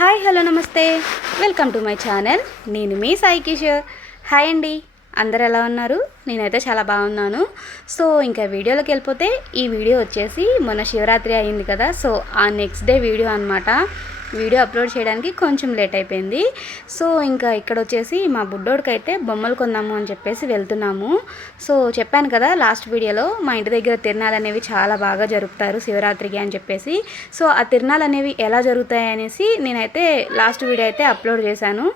Hi hello నమస్తే. Welcome to my channel. నేను మీ సాయి కిషోర్. హాయ్ అండి. అందరు ఎలా ఉన్నారు? నేనైతే చాలా బాగున్నాను. సో ఇంకా వీడియోలోకి వెళ్ళిపోతే ఈ వీడియో వచ్చేసి మొన్న శివరాత్రి అయింది కదా. సో ఆ నెక్స్ట్ డే వీడియో అనమాట వీడియో అప్లోడ్ చేయడానికి కొంచెం లేట్ అయిపోయింది. సో ఇంకా ఇక్కడ వచ్చేసి మా బుడ్డోడికి అయితే బొమ్మలు కొందాము అని చెప్పేసి వెళ్తున్నాము. సో చెప్పాను కదా లాస్ట్ వీడియోలో మా ఇంటి దగ్గర తిరణాలు అనేవి చాలా బాగా జరుపుతారు శివరాత్రికి అని చెప్పేసి. సో ఆ తిరణాలు అనేవి ఎలా జరుగుతాయి అనేసి నేనైతే లాస్ట్ వీడియో అయితే అప్లోడ్ చేశాను.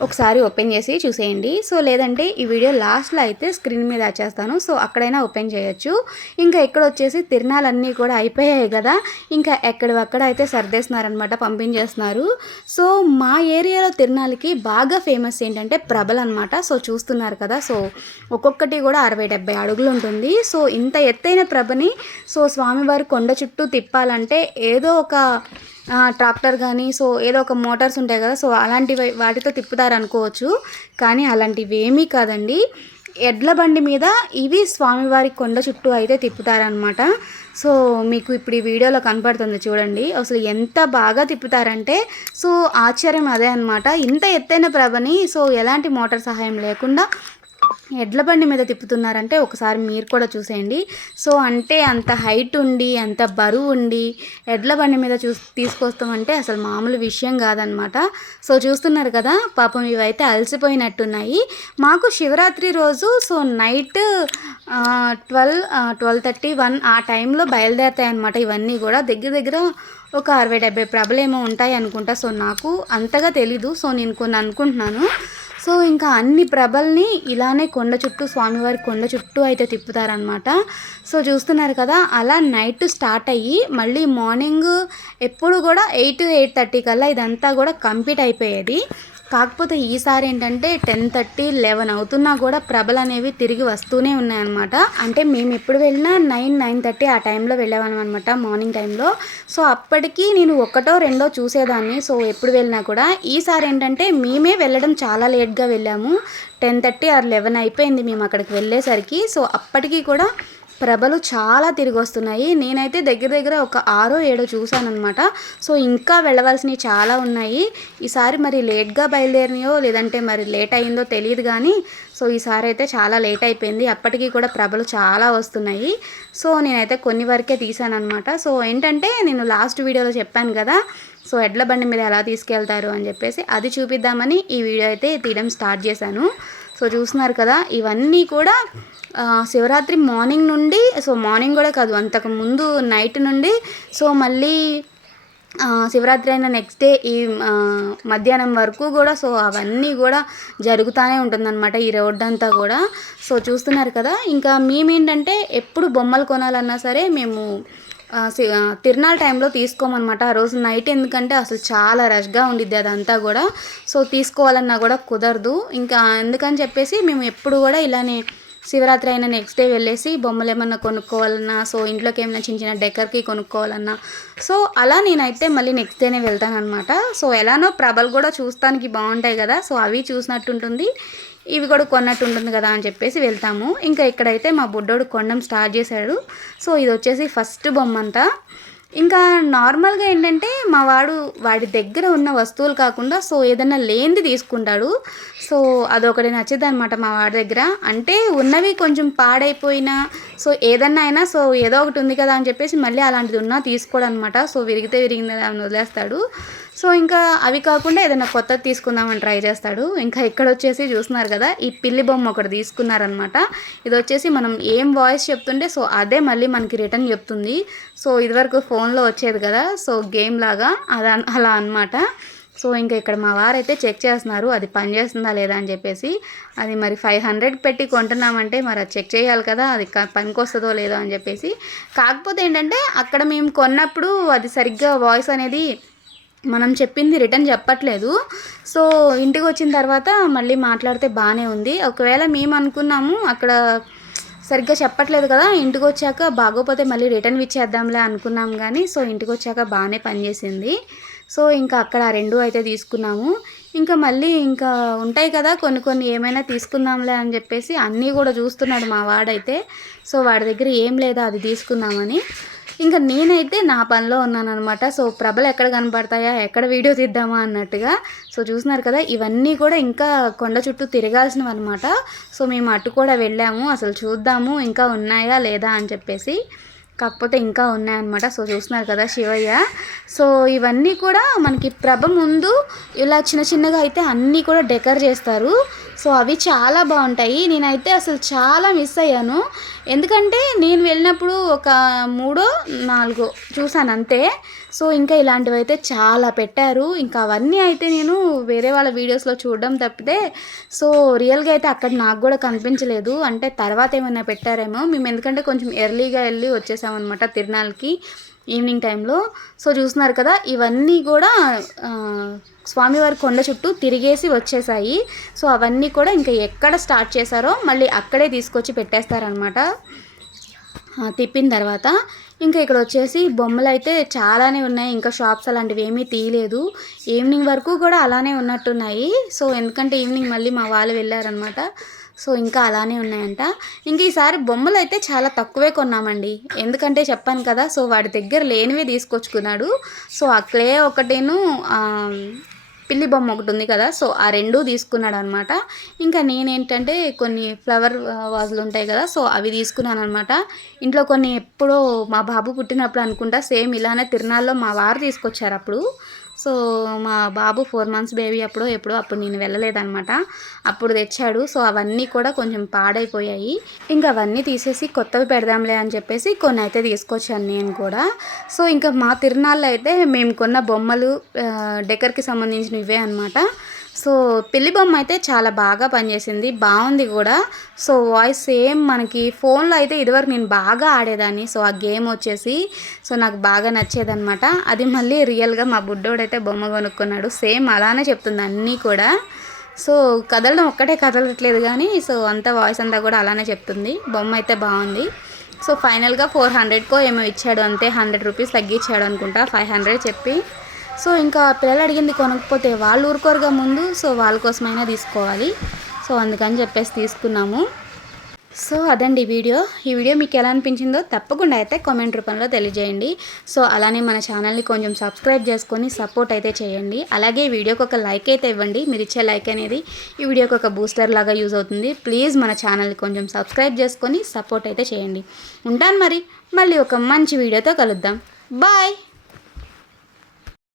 ఒకసారి ఓపెన్ చేసి చూసేయండి. సో లేదంటే ఈ వీడియో లాస్ట్లో అయితే స్క్రీన్ మీద వచ్చేస్తాను సో అక్కడైనా ఓపెన్ చేయొచ్చు. ఇంకా ఇక్కడ వచ్చేసి తిరణాలన్నీ కూడా అయిపోయాయి కదా. ఇంకా ఎక్కడవక్కడ అయితే సర్దేస్తున్నారనమాట పంపించేస్తున్నారు. సో మా ఏరియాలో తిరణాలకి బాగా ఫేమస్ ఏంటంటే ప్రభలు అనమాట సో చూస్తున్నారు కదా. సో ఒక్కొక్కటి కూడా అరవై డెబ్బై అడుగులు ఉంటుంది. సో ఇంత ఎత్తైన ప్రభని సో స్వామివారి కొండ చుట్టూ తిప్పాలంటే ఏదో ఒక ట్రాక్టర్ కానీ సో ఏదో ఒక మోటార్స్ ఉంటాయి కదా సో అలాంటివి వాటితో తిప్పుతారు అనుకోవచ్చు. కానీ అలాంటివి ఏమీ కాదండి. ఎడ్ల బండి మీద ఇవి స్వామివారి కొండ చుట్టూ అయితే తిప్పుతారనమాట సో మీకు ఇప్పుడు ఈ వీడియోలో కనపడుతుంది చూడండి. అసలు ఎంత బాగా తిప్పుతారంటే సో ఆశ్చర్యం అదే అనమాట ఇంత ఎత్తైన ప్రభని సో ఎలాంటి మోటార్ సహాయం లేకుండా ఎడ్ల బండి మీద తిప్పుతున్నారంటే ఒకసారి మీరు కూడా చూసేయండి. సో అంటే అంత హైట్ ఉండి అంత బరువు ఉండి ఎడ్ల బండి మీద చూ తీసుకొస్తామంటే అసలు మామూలు విషయం కాదనమాట. సో చూస్తున్నారు కదా పాపం ఇవైతే అలసిపోయినట్టున్నాయి. మాకు శివరాత్రి రోజు so night twelve twelve thirty one ఆ టైంలో బయలుదేరుతాయి అనమాట ఇవన్నీ కూడా. దగ్గర దగ్గర ఒక అరవై డెబ్బై ప్రభలేమో ఉంటాయి అనుకుంటా సో నాకు అంతగా తెలీదు. సో నేను కొన్ని అనుకుంటున్నాను. సో ఇంకా అన్ని ప్రభల్ని ఇలానే కొండ చుట్టూ స్వామివారి కొండ చుట్టూ అయితే తిప్పుతారనమాట సో చూస్తున్నారు కదా అలా నైట్ స్టార్ట్ అయ్యి మళ్ళీ మార్నింగ్ ఎప్పుడు కూడా ఎయిట్ ఎయిట్ థర్టీ కల్లా ఇదంతా కూడా కంప్లీట్ అయిపోయేది. కాకపోతే ఈసారి ఏంటంటే టెన్ థర్టీ లెవెన్ అవుతున్నా కూడా ప్రభలు అనేవి తిరిగి వస్తూనే ఉన్నాయన్నమాట. అంటే మేము ఎప్పుడు వెళ్ళినా నైన్ నైన్ థర్టీ ఆ టైంలో వెళ్ళేవాళ్ళం అనమాట మార్నింగ్ టైంలో. సో అప్పటికి నేను ఒకటో రెండో చూసేదాన్ని. సో ఎప్పుడు వెళ్ళినా కూడా ఈసారి ఏంటంటే మేమే వెళ్ళడం చాలా లేట్గా వెళ్ళాము. టెన్ థర్టీ ఆర్ లెవెన్ అయిపోయింది మేము అక్కడికి వెళ్ళేసరికి. సో అప్పటికి కూడా ప్రభలు చాలా తిరిగి వస్తున్నాయి నేనైతే దగ్గర దగ్గర ఒక ఆరో ఏడో చూశానమాట సో ఇంకా వెళ్ళవలసినవి చాలా ఉన్నాయి. ఈసారి మరి లేట్గా బయలుదేరినాయో లేదంటే మరి లేట్ అయిందో తెలియదు కానీ సో ఈసారి అయితే చాలా లేట్ అయిపోయింది. అప్పటికి కూడా ప్రభలు చాలా వస్తున్నాయి. సో నేనైతే కొన్ని వరకే తీసానమాట సో ఏంటంటే నేను లాస్ట్ వీడియోలో చెప్పాను కదా సో ఎడ్ల బండి మీద ఎలా తీసుకెళ్తారు అని చెప్పేసి అది చూపిద్దామని ఈ వీడియో అయితే తీయడం స్టార్ట్ చేశాను. సో చూస్తున్నారు కదా ఇవన్నీ కూడా శివరాత్రి మార్నింగ్ నుండి సో మార్నింగ్ కూడా కాదు అంతకు ముందు నైట్ నుండి సో మళ్ళీ శివరాత్రి అయిన నెక్స్ట్ డే ఈ మధ్యాహ్నం వరకు కూడా సో అవన్నీ కూడా జరుగుతూనే ఉంటుందన్నమాట ఈ రోడ్డు అంతా కూడా. సో చూస్తున్నారు కదా ఇంకా మేమేంటంటే ఎప్పుడు బొమ్మలు కొనాలన్నా సరే మేము సి- తిరునాళ్ళ టైంలో తీసుకోమన్నమాట. ఆ రోజు నైట్ ఎందుకంటే అసలు చాలా రష్గా ఉండిద్ది అదంతా కూడా. సో తీసుకోవాలన్నా కూడా కుదరదు. ఇంకా ఎందుకని చెప్పేసి మేము ఎప్పుడు కూడా ఇలానే శివరాత్రి అయిన నెక్స్ట్ డే వెళ్ళేసి బొమ్మలు ఏమన్నా కొనుక్కోవాలన్నా సో ఇంట్లోకి ఏమైనా చిన్న చిన్న డెకర్కి కొనుక్కోవాలన్నా. సో అలా నేనైతే మళ్ళీ నెక్స్ట్ డేనే వెళ్తానమాట సో ఎలానో ప్రభలు కూడా చూస్తానికి బాగుంటాయి కదా సో అవి చూసినట్టుంటుంది. ఇవి కూడా కొన్నట్టు ఉంటుంది కదా అని చెప్పేసి వెళ్తాము. ఇంకా ఇక్కడైతే మా బుడ్డోడు కొండం స్టార్ట్ చేశాడు. సో ఇది వచ్చేసి ఫస్ట్ బొమ్మ అంట ఇంకా నార్మల్గా ఏంటంటే మా వాడు వాడి దగ్గర ఉన్న వస్తువులు కాకుండా సో ఏదైనా లేనిది తీసుకుంటాడు. సో అదొకటి నచ్చింది అనమాట మా వాడి దగ్గర. అంటే ఉన్నవి కొంచెం పాడైపోయినా సో ఏదన్నా అయినా సో ఏదో ఒకటి ఉంది కదా అని చెప్పేసి మళ్ళీ అలాంటిది ఉన్నా తీసుకోడు అనమాట సో విరిగితే విరిగింది అని వదిలేస్తాడు. సో ఇంకా అవి కాకుండా ఏదైనా కొత్తది తీసుకుందామని ట్రై చేస్తాడు. ఇంకా ఇక్కడ వచ్చేసి చూస్తున్నారు కదా ఈ పిల్లి బొమ్మ ఒకటి తీసుకున్నారనమాట ఇది వచ్చేసి మనం ఏం వాయిస్ చెప్తుంటే సో అదే మళ్ళీ మనకి రిటర్న్ చెప్తుంది. సో ఇదివరకు ఫోన్లో వచ్చేది కదా సో గేమ్ లాగా అలా అలా అనమాట సో ఇంకా ఇక్కడ మా వారైతే చెక్ చేస్తున్నారు అది పనిచేస్తుందా లేదా అని చెప్పేసి. అది మరి ఫైవ్ హండ్రెడ్ పెట్టి కొంటున్నామంటే మరి అది చెక్ చేయాలి కదా అది పనికొస్తుందో లేదో అని చెప్పేసి. కాకపోతే ఏంటంటే అక్కడ మేము కొన్నప్పుడు అది సరిగ్గా వాయిస్ అనేది మనం చెప్పింది రిటర్న్ చెప్పట్లేదు. సో ఇంటికి వచ్చిన తర్వాత మళ్ళీ మాట్లాడితే బాగానే ఉంది. ఒకవేళ మేము అనుకున్నాము అక్కడ సరిగ్గా చెప్పట్లేదు కదా ఇంటికి వచ్చాక బాగోపోతే మళ్ళీ రిటర్న్ ఇచ్చేద్దాంలే అనుకున్నాం కానీ సో ఇంటికి వచ్చాక బాగానే పనిచేసింది సో ఇంకా అక్కడ రెండు అయితే తీసుకున్నాము. ఇంకా మళ్ళీ ఇంకా ఉంటాయి కదా కొన్ని కొన్ని ఏమైనా తీసుకుందాంలే అని చెప్పేసి అన్నీ కూడా చూస్తున్నాడు మా వాడైతే. సో వాడి దగ్గర ఏం లేదా అది తీసుకుందామని. ఇంకా నేనైతే నా పనిలో ఉన్నాను అనమాట సో ప్రభలు ఎక్కడ కనపడతాయా? ఎక్కడ వీడియో తీద్దామా? అన్నట్టుగా. సో చూస్తున్నారు కదా ఇవన్నీ కూడా ఇంకా కొండ చుట్టూ తిరగాల్సినవి అనమాట సో మేము అటు కూడా వెళ్ళాము. అసలు చూద్దాము ఇంకా ఉన్నాయా లేదా అని చెప్పేసి. కాకపోతే ఇంకా ఉన్నాయన్నమాట. సో చూస్తున్నారు కదా శివయ్య. సో ఇవన్నీ కూడా మనకి ప్రభ ముందు ఇలా చిన్న చిన్నగా అయితే అన్నీ కూడా డెకర్ చేస్తారు. సో అవి చాలా బాగుంటాయి. నేనైతే అసలు చాలా మిస్ అయ్యాను. ఎందుకంటే నేను వెళ్ళినప్పుడు ఒక మూడో నాలుగో చూసాను అంతే. సో ఇంకా ఇలాంటివి అయితే చాలా పెట్టారు. ఇంకా అవన్నీ అయితే నేను వేరే వాళ్ళ వీడియోస్లో చూడడం తప్పితే సో రియల్గా అయితే అక్కడ నాకు కూడా కనిపించలేదు. అంటే తర్వాత ఏమైనా పెట్టారేమో. మేము ఎందుకంటే కొంచెం ఎర్లీగా వెళ్ళి వచ్చేసామన్నమాట తిరునాళ్ళకి ఈవినింగ్ టైంలో. సో చూస్తున్నారు కదా ఇవన్నీ కూడా స్వామివారి కొండ చుట్టూ తిరిగేసి వచ్చేసాయి. సో అవన్నీ కూడా ఇంకా ఎక్కడ స్టార్ట్ చేశారో మళ్ళీ అక్కడే తీసుకొచ్చి పెట్టేస్తారనమాట తిప్పిన తర్వాత ఇంకా ఇక్కడ వచ్చేసి బొమ్మలు అయితే చాలానే ఉన్నాయి. ఇంకా షాప్స్ అలాంటివి ఏమీ తీయలేదు. ఈవినింగ్ వరకు కూడా అలానే ఉన్నట్టున్నాయి. సో ఎందుకంటే ఈవినింగ్ మళ్ళీ మా వాళ్ళు వెళ్ళారనమాట సో ఇంకా అలానే ఉన్నాయంట. ఇంక ఈసారి బొమ్మలు అయితే చాలా తక్కువే కొన్నామండి. ఎందుకంటే చెప్పాను కదా సో వాడి దగ్గర లేనివే తీసుకొచ్చుకున్నాడు. సో ఆ క్లే ఒకటేను పిల్లి బొమ్మ ఒకటి ఉంది కదా సో ఆ రెండు తీసుకున్నాడు అనమాట ఇంకా నేనేంటంటే కొన్ని ఫ్లవర్ వాజులు ఉంటాయి కదా సో అవి తీసుకున్నాను అనమాట ఇంట్లో కొన్ని ఎప్పుడో మా బాబు పుట్టినప్పుడు అనుకుంటా సేమ్ ఇలానే తిరునాళ్ళలో మా వారు తీసుకొచ్చారు అప్పుడు. సో మా బాబు ఫోర్ మంత్స్ బేబీ అప్పుడు ఎప్పుడో అప్పుడు నేను వెళ్ళలేదనమాట అప్పుడు తెచ్చాడు. సో అవన్నీ కూడా కొంచెం పాడైపోయాయి. ఇంకా అవన్నీ తీసేసి కొత్తవి పెడదాంలే అని చెప్పేసి కొన్ని అయితే తీసుకొచ్చాను నేను కూడా. సో ఇంకా మా తిరునాళ్ళు అయితే మేము కొన్న బొమ్మలు డెకర్కి సంబంధించిన ఇవే అనమాట సో పెళ్ళి బొమ్మ అయితే చాలా బాగా పనిచేసింది. బాగుంది కూడా. సో వాయిస్ సేమ్ మనకి ఫోన్లో అయితే ఇదివరకు నేను బాగా ఆడేదాన్ని. సో ఆ గేమ్ వచ్చేసి సో నాకు బాగా నచ్చేదనమాట అది మళ్ళీ రియల్గా మా బుడ్డోడైతే బొమ్మ కొనుక్కున్నాడు. సేమ్ అలానే చెప్తుంది అన్నీ కూడా. సో కదలడం ఒక్కటే కదలట్లేదు కానీ సో అంతా వాయిస్ అంతా కూడా అలానే చెప్తుంది. బొమ్మ అయితే బాగుంది. సో ఫైనల్గా ఫోర్ హండ్రెడ్కో ఏమో ఇచ్చాడు. అంతే హండ్రెడ్ రూపీస్ తగ్గించాడు అనుకుంటా. ఫైవ్ హండ్రెడ్ చెప్పి. సో ఇంకా పిల్లలు అడిగింది కొనకపోతే వాళ్ళు ఊరుకోరుగా ముందు సో వాళ్ళ కోసమైనా తీసుకోవాలి. సో అందుకని చెప్పేసి తీసుకున్నాము. సో అదండి వీడియో. ఈ వీడియో మీకు ఎలా అనిపించిందో తప్పకుండా అయితే కామెంట్ రూపంలో తెలియజేయండి. సో అలానే మన ఛానల్ని కొంచెం సబ్స్క్రైబ్ చేసుకొని సపోర్ట్ అయితే చేయండి. అలాగే ఈ వీడియోకి ఒక లైక్ అయితే ఇవ్వండి. మీరు ఇచ్చే లైక్ అనేది ఈ వీడియోకి ఒక బూస్టర్ లాగా యూజ్ అవుతుంది. ప్లీజ్ మన ఛానల్ని కొంచెం సబ్స్క్రైబ్ చేసుకొని సపోర్ట్ అయితే చేయండి. ఉంటాను మరి. మళ్ళీ ఒక మంచి వీడియోతో కలుద్దాం. బాయ్!